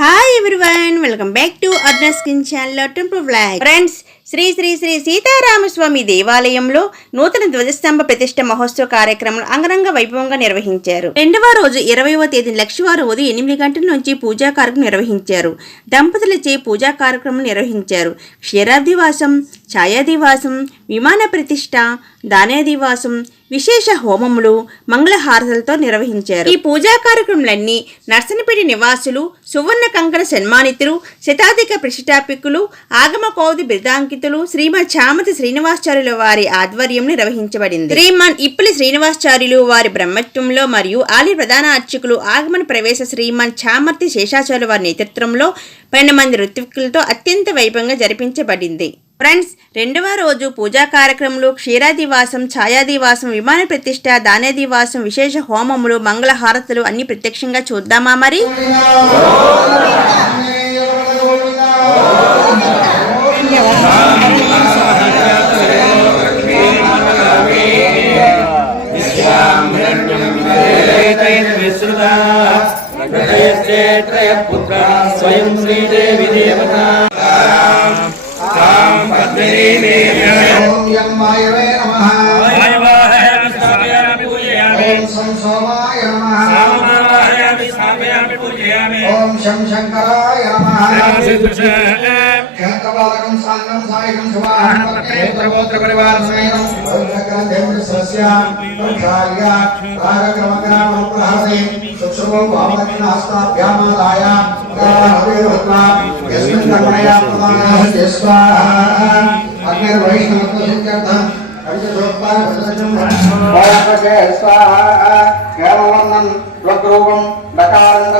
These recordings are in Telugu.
Hi everyone welcome back to అర్నస్ skin channel temple flag friends Shri Shri Shri Sitaramaswami దేవాలయంలో నూతన ధ్వజస్తంభ ప్రతిష్ట మహోత్సవ కార్యక్రమం అంగరంగ వైభవంగా నిర్వహించారు. రెండవ రోజు ఇరవయవ తేదీ లక్షవారం ఉదయం ఎనిమిది గంటల నుంచి పూజా కార్యక్రమం నిర్వహించారు. దంపతులచే పూజా కార్యక్రమం నిర్వహించారు. క్షీరాదివాసం ఛాయాదివాసం విమాన ప్రతిష్ట దానాదివాసం విశేష హోమములు మంగళహారతలతో నిర్వహించారు. ఈ పూజా కార్యక్రమాలన్నీ నర్సనపేట నివాసులు సువర్ణ కంకణ సన్మానితులు శతాధిక ప్రతిష్టాపికులు ఆగమ కౌది అంకితులు శ్రీమద్ చామతి శ్రీనివాసాచార్యుల వారి ఆధ్వర్యంలో నిర్వహించబడింది. శ్రీమాన్ ఇప్పలి శ్రీనివాసాచార్యులు వారి బ్రహ్మత్వంలో మరియు ఆలయ ప్రధాన అర్చకులు ఆగమన ప్రవేశ శ్రీమాన్ చామర్తి శేషాచార్యుల వారి నేతృత్వంలో పన్నెండు మంది ఋత్వికులతో అత్యంత వైభవంగా జరిపించబడింది. ఫ్రెండ్స్ రెండవ రోజు పూజా కార్యక్రమంలో క్షీరాదివాసం ఛాయాదివాసం విమాన ప్రతిష్ట దానాదివాసం విశేష హోమములు మంగళహారతులు అన్ని ప్రత్యక్షంగా చూద్దామా మరి? వాయవాహయామి స్థాపయామి పూజయామి. ఓం సం సోమాయ నమః. సామవాహయామి స్థాపయామి పూజయామి. ఓం శం శంకరాయ నమః. సిద్ధుషే శంకపాలకం సాంగం సాయకం శుభాహం పరివార సమేతం. సస్య సంసార్య రాగక్రమగ్రామం ప్రహసే సుక్షుభం వామదక్షిణ హస్తాభ్యామాదాయ హవేర్వత్వా యస్మిన్ కర్మణయా ప్రధానः స్వాహా అగ్నిర్వైష్ణవత్వ సంకర్తం ఓం దక్షిణాగ్రయే నమః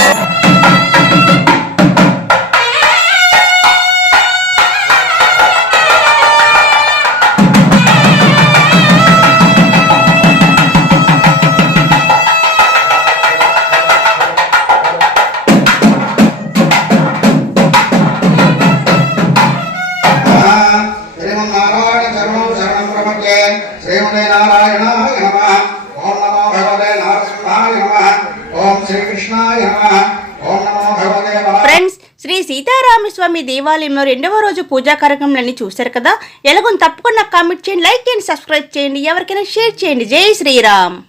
వేదా శ్రీమన్నారాయణ చరణం శరణం ప్రపంచే. శ్రీమతే నారాయణాయ నమ. ఓం నమో భగవతే నరసింహాయ నమ. ఓం శ్రీకృష్ణాయ నమ. ఓం నమో భగవతే ఫ్రెండ్స్ శ్రీ సీతారామస్వామి దేవాలయంలో రెండవ రోజు పూజా కార్యక్రమాలన్నీ చూశారు కదా? ఎలాగో తప్పకుండా కామెంట్ చేయండి లైక్ చేయండి సబ్స్క్రైబ్ చేయండి ఎవరికైనా షేర్ చేయండి. జై శ్రీరామ్.